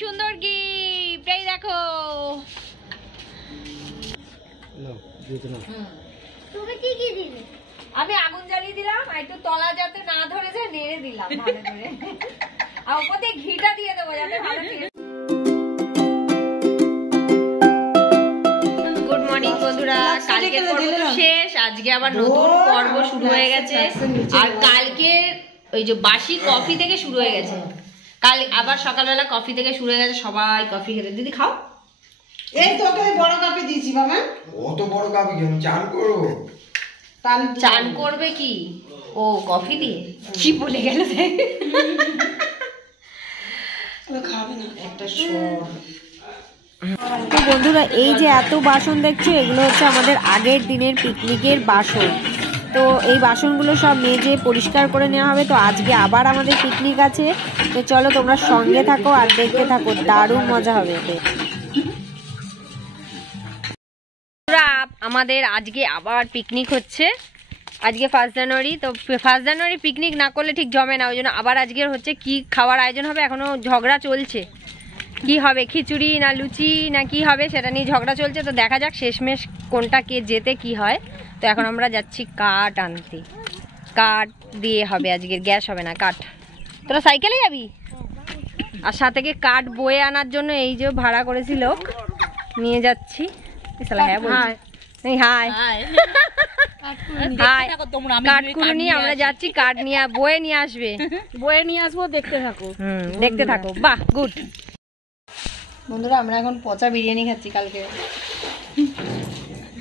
সুন্দর গিফট, এই দেখো। তুমি কি কি দিলে? আমি আগুন জ্বালিয়ে দিলাম, আর একটু তলা যাতে না ধরে যায় নেড়ে দিলাম ভালো করে, আর উপর দিয়ে ঘিটা দিয়ে দেবো যাতে ভালো টেস্ট। গুড মর্নিং বন্ধুরা, কালকে পর্ব তো শেষ, আজকে আবার নতুন পর্ব শুরু হয়ে গেছে। আর কালকে ওই যে বাসি কফি থেকে শুরু হয়ে গেছে, কাল আবার সকালবেলা কফি থেকে শুরু হয়ে গেছে, সবাই কফি খেতে। দিদি খাও। এই তোকে বড় কাপে দিয়েছি বাবা। অত বড় কাপে কেন? চান করবো। চান করবে কি? ও কফি দিয়ে কি বলে গেল? খাবে না একটা তো বন্ধুরা, এই যে এত বাসন দেখছো, এগুলো হচ্ছে আমাদের আগের দিনের পিকনিকের বাসন। তো এই বাসনগুলো সব মেজে পরিষ্কার করে নেওয়া হবে। তো আজকে আবার আমাদের পিকনিক আছে, তো চলো তোমরা সঙ্গে থাকো আর দেখতে থাকো, দারুণ মজা হবে এতে। আমাদের আজকে আবার পিকনিক হচ্ছে, আজকে 1 জানুয়ারি। তো 1 জানুয়ারি পিকনিক না করলে ঠিক জমে না, ওই জন্য আবার আজকের হচ্ছে কি খাওয়ার আয়োজন হবে, এখনো ঝগড়া চলছে। কি হবে, খিচুড়ি না লুচি না কি হবে সেটা নিয়ে ঝগড়া চলছে। তো দেখা যাক শেষমেশ কোনটা কে যেতে কি হয়। তো এখন আমরা যাচ্ছি কাঠ আনতে, কাঠ দিয়ে হবে আজকের, গ্যাস হবে না, কাঠ। তোরা সাইকেলে যাবি? আর সাথে থেকে কাঠ বয়ে আনার জন্য এই যে ভাড়া করেছি লোক, নিয়ে যাচ্ছি। আমরা যাচ্ছি, কাঠ নিয়ে বয়ে নিয়ে আসবে, বয়ে নিয়ে আসবো, দেখতে থাকো। দেখতে থাকো। বাহ, গুড। বন্ধুরা, আমরা এখন পচা বিরিয়ানি খাচ্ছি কালকে।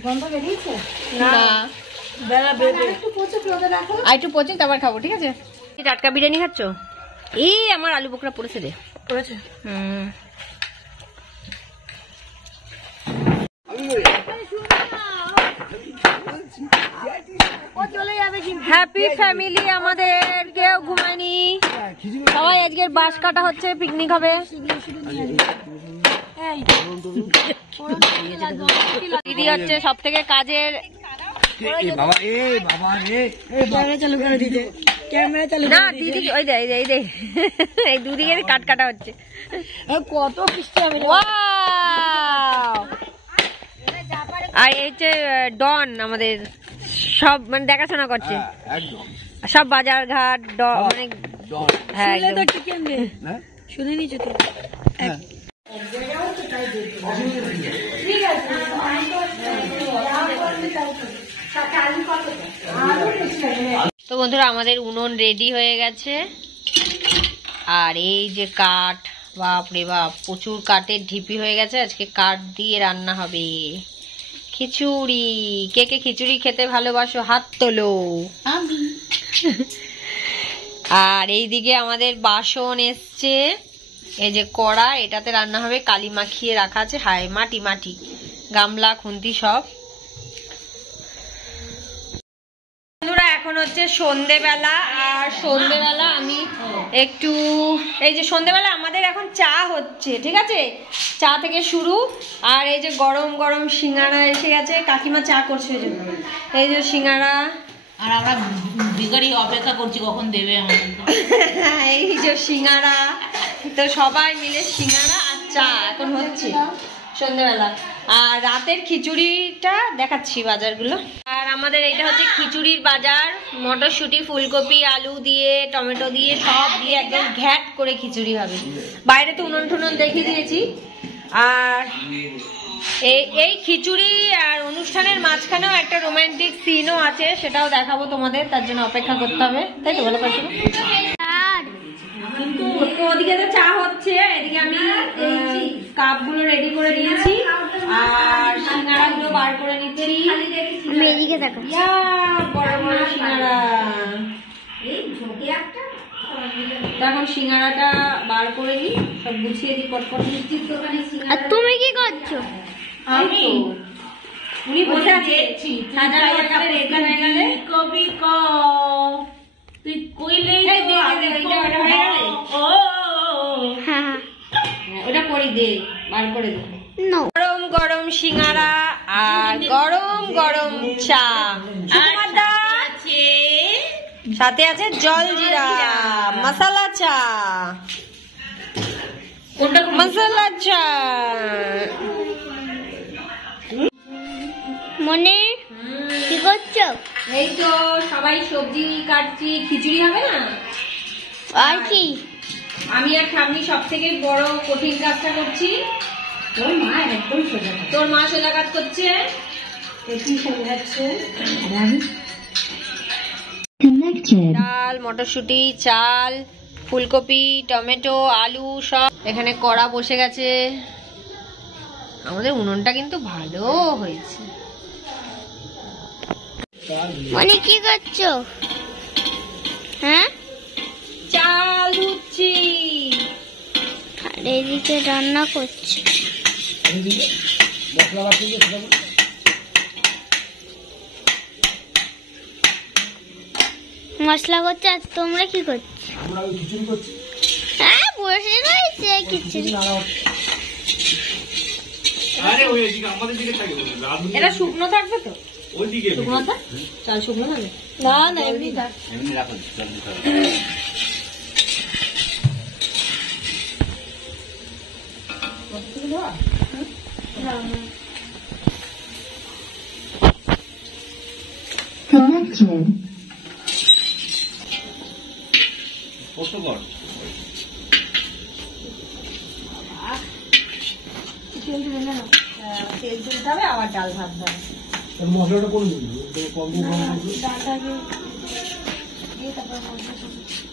গন্ধ বেরিয়েছে না, একটু পচে তারপর খাবো, ঠিক আছে? টাটকা বিরিয়ানি খাচ্ছ? এই আমার আলু বোখরা পড়েছে রে, পড়েছে। হ্যাপি ফ্যামিলি আমাদের, কেউ ঘুমায়নি, সবাই আজকের বাঁশ কাটা হচ্ছে, পিকনিক হবে। দিদি হচ্ছে সব থেকে কাজের। না দিদি, ওই দে এই দুদিকে কাট কাটা হচ্ছে। কত আর এই হচ্ছে ডন আমাদের, সব মানে দেখাশোনা করছে, সব বাজার ঘাট মানে। হ্যাঁ, শুনে নিচ্ছি তো। তো বন্ধুরা, আমাদের উনুন রেডি হয়ে গেছে। আর এই যে কাঠ, বাপরে বাপ, প্রচুর কাঠের ঢিপি হয়ে গেছে। আজকে কাঠ দিয়ে রান্না হবে খিচুড়ি। কে কে খিচুড়ি খেতে ভালোবাসো হাত তোলো। আর এইদিকে আমাদের বাসন এসছে, এই যে কড়া, এটাতে রান্না হবে। কালি মাখিয়ে রাখা আছে, হায় মাটি মাটি, গামলা খুন্তি সব। বন্ধুরা, এখন হচ্ছে সন্ধেবেলা, আর সন্ধেবেলা আমি একটু, এই যে সন্ধেবেলা আমাদের এখন চা হচ্ছে, ঠিক আছে? চা থেকে শুরু। আর এই যে গরম গরম সিঙ্গারা এসে গেছে, কাকিমা চা করছে, এই যে সিঙ্গারা। আর আমরা ভিখারি অপেক্ষা করছি কখন দেবে আমাদের। এই যে সিঙ্গারা, তো সবাই মিলে সিঙ্গারা আর চা এখন হচ্ছে সন্ধ্যেবেলা। আর রাতের খিচুড়িটা দেখাচ্ছি বাজারগুলো। আর আমাদের এটা হচ্ছে খিচুড়ির বাজার, মটরশুঁটি, ফুলকপি, আলু দিয়ে, টমেটো দিয়ে, সব দিয়ে একদম ঘ্যাট করে খিচুড়ি হবে। বাইরে তো উনুন টুনুন দেখিয়ে দিয়েছি। আর এই খিচুড়ি আর অনুষ্ঠানের মাঝখানেও একটা রোমান্টিক সিনও আছে, সেটাও দেখাবো তোমাদের, তার জন্য অপেক্ষা করতে হবে, তাই তো বলো পারছো? ওদিকে তো চা হচ্ছে, এদিকে আমি কাপগুলো রেডি করে নিয়েছি আর সিঙ্গারা গুলো বার করে নিচ্ছি। এদিকে দেখো, বড় বড় সিঙ্গারা। এখন সিঙ্গারাটা বার করে নিই, সব গুছিয়ে দিই পটপট। আর তুমি কি করছো? আমি উনি বসে আছে, কবি ক তুই কইলেই ওটা করে দে, বার করে দে। গরম গরম সিঙ্গারা আর গরম গরম চা, সাথে আছে জল জিরা মশলা চা। মশলা চা। মনে কি করছো? এই তো সবাই সবজি কাটছি, খিচুড়ি হবে না? আর কি? আমি আর ঠাম্মি সব থেকে বড় কঠিন কাজটা করছি। তোর মা একদম সোজা, তোর মা সোজা কাজ করছে, এটি সোজাচ্ছে। ডাল, মটরশুঁটি, চাল, ফুলকপি, টমেটো, আলু সব এখানে কড়া বসে গেছে। আমাদের উনুনটা কিন্তু ভালো হয়েছে। মনে কি করছো? হ্যাঁ, চাল ধুচ্ছি। আর এদিকে রান্না করছি। মশলা করছে। আর তোমরা কি করছো? হ্যাঁ, বসে রয়েছে খিচুড়ি। এটা শুকনো থাকবে তো? শুকনো থাক, চাল শুকনো থাকবে না? না, এমনি থাক। তেল তুলতে হবে, আবার ডাল ভাত হবে। মশলাটা কোন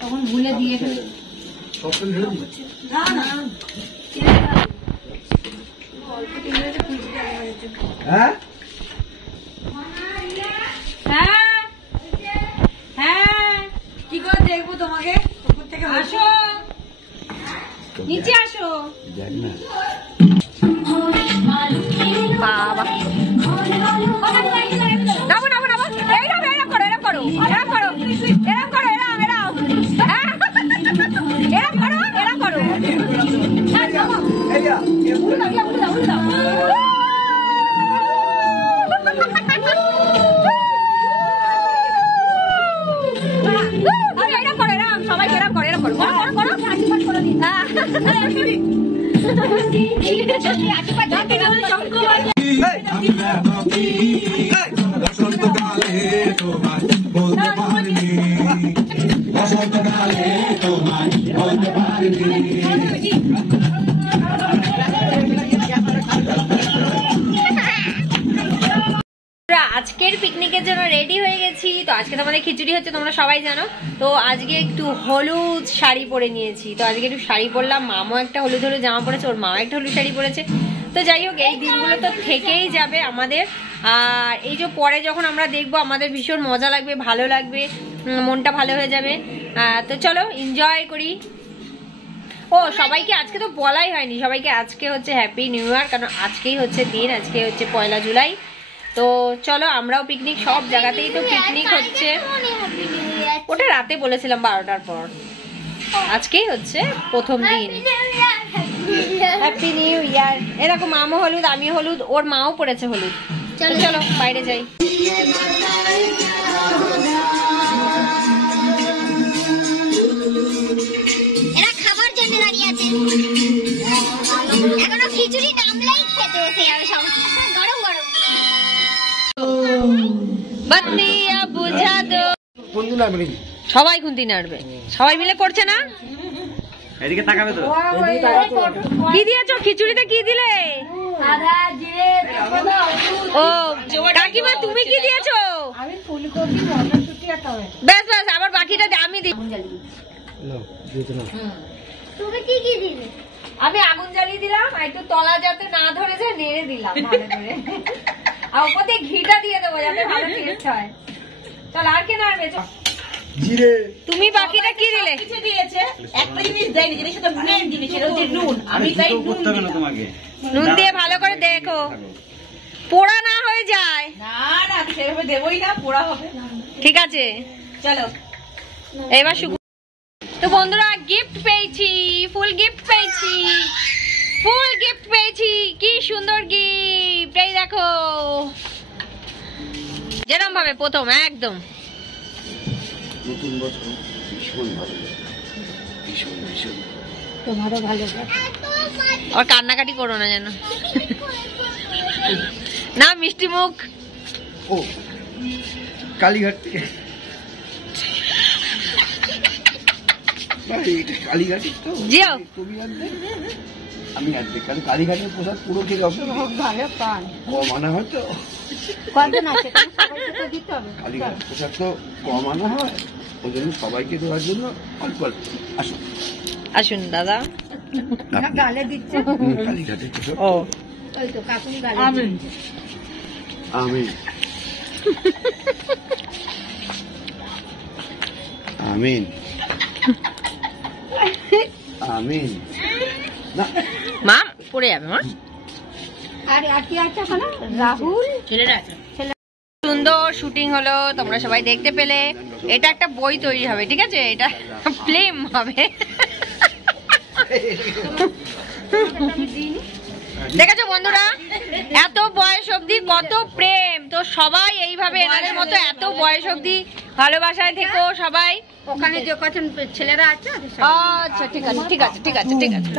তখন ভুলে দিয়ে ফেলি। না না, হ্যাঁ হ্যাঁ হ্যাঁ, কি করে দেখবো তোমাকে? উপর থেকে আসো, নিচে আসো। বাবা, নামো নামো নামো, এইরকম এরকম করো, এরকম করো, এরকম করো, এরকম করো, এরকম এরকম, এরকম করো, এরকম করো। হ্যাঁ, নামো। উল্টো দাও, উল্টো দাও, উল্টো দাও। এরকম করো, এরকম সবাই এরকম করো, এরকম করো, করো করো, আশীর্বাদ করে দিন। আজকের পিকনিকের জন্য রেডি হয়ে গেছি। তো আজকে তোমাদের খিচুড়ি হচ্ছে, তোমরা সবাই জানো। তো আজকে একটু হলুদ শাড়ি পরে নিয়েছি। তো আজকে একটু শাড়ি পরলাম। মামও একটা হলুদ হলুদ জামা পরেছে, ওর মা একটা হলুদ শাড়ি পরেছে। তো যাই হোক, এই দিনগুলো তো থেকেই যাবে আমাদের। আর এই যে পরে যখন আমরা দেখবো, আমাদের ভীষণ মজা লাগবে, ভালো লাগবে, মনটা ভালো হয়ে যাবে। তো চলো এনজয় করি। ও সবাইকে আজকে তো বলাই হয়নি, সবাইকে আজকে হচ্ছে হ্যাপি নিউ ইয়ার, কারণ আজকেই হচ্ছে দিন, আজকে হচ্ছে 1 জুলাই। তো চলো, আমরাও পিকনিক, সব জায়গাতেই তো পিকনিক হচ্ছে। ওটা রাতে বলেছিলাম 12টার পর, আজকেই হচ্ছে প্রথম দিন। Happy new year. এরকম মামও হলুদ, আমি হলুদ, ওর মাও পড়েছে হলুদ। চলো চলো বাইরে যাই। এরা খাবার জন্য দাঁড়িয়ে আছে। এখনো খিচুড়ি নামলেই খেতে বসে যাবে সব, গরম গরম। বাতিয়া বুঝা দো। সবাই খুন্তি নাড়বে, সবাই মিলে করছে না? এদিকে তাকাবে তো। কি দিয়েছো খিচুড়িতে? কি দিলে? ও কাকিমা, তুমি কি দিয়েছো? আমি ফুলকপি, মটরশুঁটি আর টমেটো। ব্যাস ব্যাস, আবার বাকিটা আমি দিই। তুমি কি কি দিলে? আমি আগুন জ্বালিয়ে দিলাম, আর একটু তলা যাতে না ধরে যায় নেড়ে দিলাম ভালো করে। আর উপর দিয়ে ঘিটা দিয়ে দেবো যাতে ভালো টেস্ট হয়। চল, আর কে নাড়বে? জিরে। তুমি বাকিটা কি দিলে? কিছু দিয়েছে, একটা জিনিস দেয়নি, জিনিসটা তো মেন জিনিস, সেটা হচ্ছে নুন। আমি তাই নুন করতে হবে না দিলাম। তোমাকে। নুন দিয়ে ভালো করে দেখো, পোড়া না হয়ে যায়। না না, আমি সেভাবে দেবই না, পোড়া হবে। ঠিক আছে, চলো এবার শুরু। তো বন্ধুরা, গিফট পেয়েছি, ফুল গিফট পেয়েছি, ফুল গিফট পেয়েছি। কি সুন্দর গিফট, এই দেখো। যেরকম ভাবে প্রথম একদম নতুন বছর ভীষণ ভালো, ভীষণ ভীষণ। তোমারও ভালো আর কান্নাকাটি করো না যেন। না মিষ্টি মুখ। ও কালীঘাট থেকে কালীঘাটের তো জিও তুমি আনবে আমি আনবে, কারণ কালীঘাটের প্রসাদ পুরো খেয়ে ভালো পান কম আনা হয় তো। কজন আছে সবাইকে তো দিতে হবে। কালীঘাটের প্রসাদ তো কম আনা হয়, ওই জন্য সবাইকে দেওয়ার জন্য অল্প অল্প। আসুন আসুন দাদা। গালে দিচ্ছে কালীঘাটের প্রসাদ। ও ওই তো কাকুনি গালে দিচ্ছে। আমিন আমিন আমিন। না মা পড়ে যাবে মা। আর কি আছে ওখানে? রাহুল ছেলেরা আছে। সুন্দর শুটিং হলো, তোমরা সবাই দেখতে পেলে। এটা একটা বই তৈরি হবে, ঠিক আছে? এটা ফিল্ম হবে। দেখেছো বন্ধুরা, এত বয়স অবধি কত প্রেম। তো সবাই এইভাবে এনাদের মতো এত বয়স অবধি ভালোবাসায় থেকো সবাই। ওখানে যে কজন ছেলেরা আছে আচ্ছা ঠিক আছে ঠিক আছে ঠিক আছে ঠিক আছে।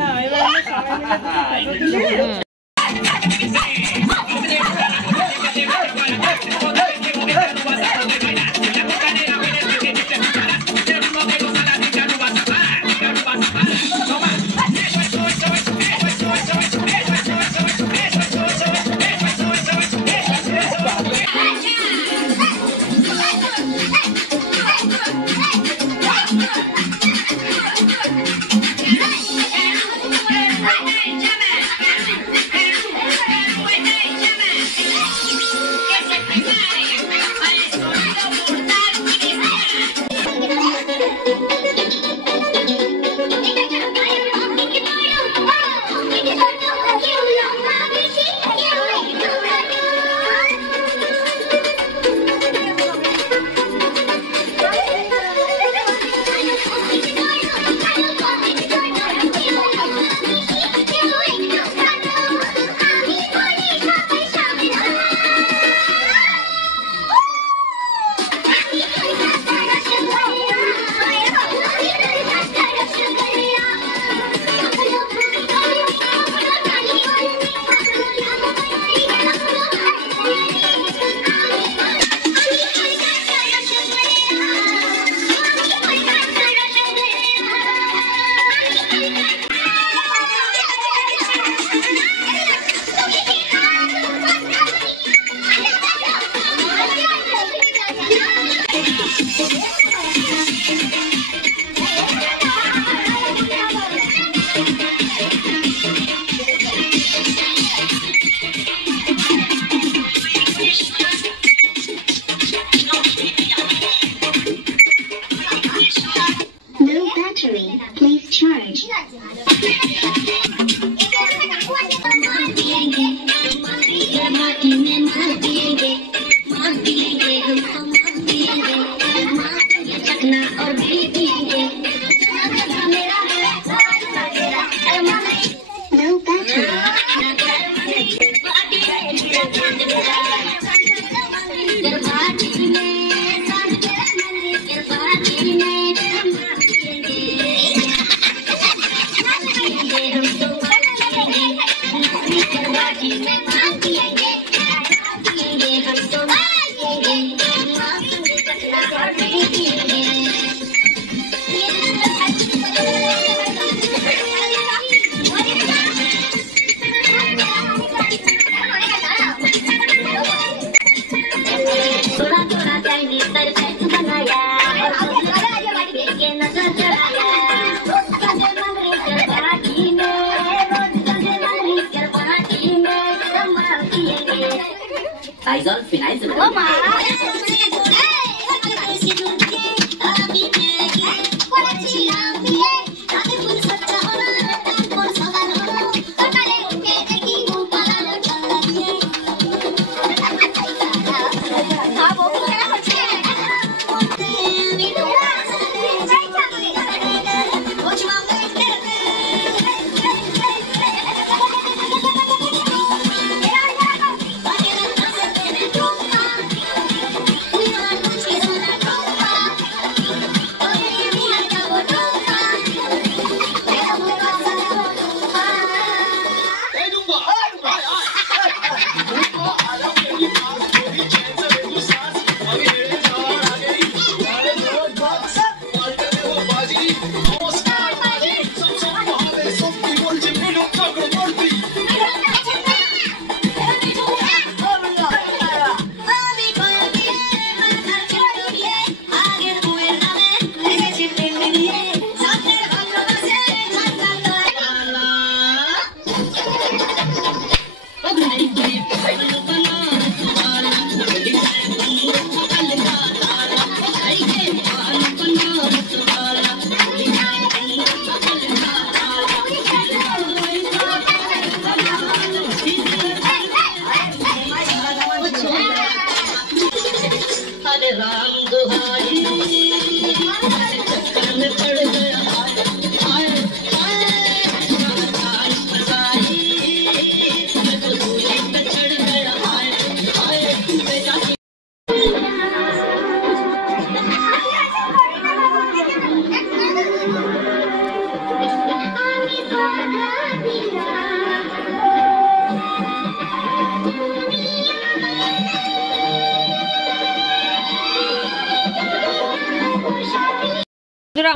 Aizol finais.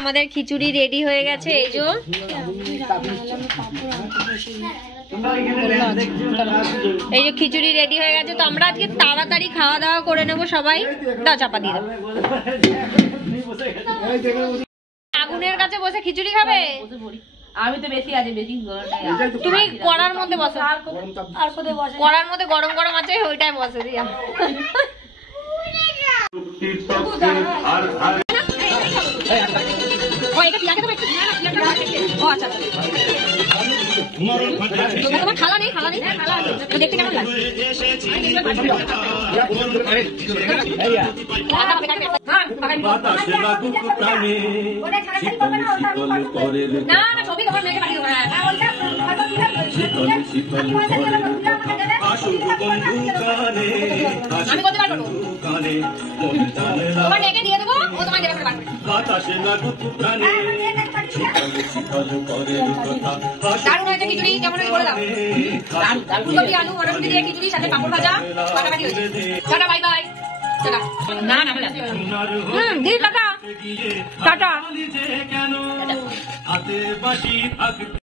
আমাদের খিচুড়ি রেডি হয়ে গেছে, এই যে এই যে খিচুড়ি রেডি হয়ে গেছে। তো আমরা আজকে তাড়াতাড়ি খাওয়া দাওয়া করে নেবো সবাই। দাও চাপা দিয়ে দাও। আগুনের কাছে বসে খিচুড়ি খাবে? আমি তো বেশি আছে, বেশি তুমি কড়ার মধ্যে বসো, কড়ার মধ্যে গরম গরম আছে ওইটাই বসে দিয়া। তোমার খালা নেই? খালা নেই তো দেখতে কেমন লাগে? না না ছবি তোমার মেয়েকে পাঠিয়ে দেবো। আমি করতে পারবো, তোমার মেয়েকে দিয়ে দেবো, ও তোমার দেবে পারবে। দারুণ হয়েছে খিচুড়ি, কেমন হয়েছে বলে দাও। ফুলকপি আলু মটরশুঁটি দিয়ে খিচুড়ি, সাথে পাঁপড় ভাজা, কাটাকাটি হয়েছে। Tata bye bye. টাটা। না না দিদি টাটা টাটা।